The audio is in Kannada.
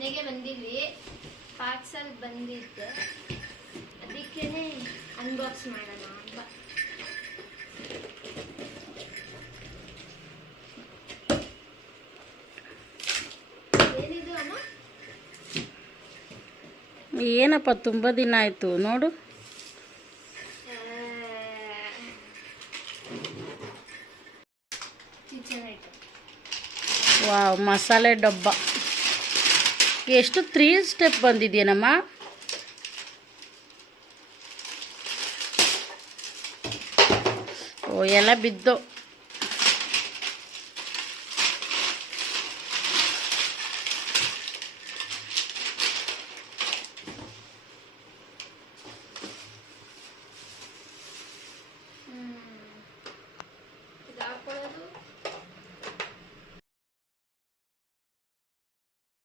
ಮನೆಗೆ ಬಂದಿದ್ವಿ, ಪಾರ್ಸಲ್ ಬಂದಿತ್ತು, ಅದಕ್ಕೇನೆ ಅನ್ಬಾಕ್ಸ್ ಮಾಡೋಣ ಅಂತ. ಏನಿದು ಅಮ್ಮ? ಏನಪ್ಪ ತುಂಬ ದಿನ ಆಯಿತು ನೋಡು. Kitchen item. ವಾವ್, ಮಸಾಲೆ ಡಬ್ಬ. ಎಷ್ಟು 3 ಸ್ಟೆಪ್ ಬಂದಿದೆಯೇನಮ್ಮ? ಓ, ಎಲ್ಲ ಬಿದ್ದು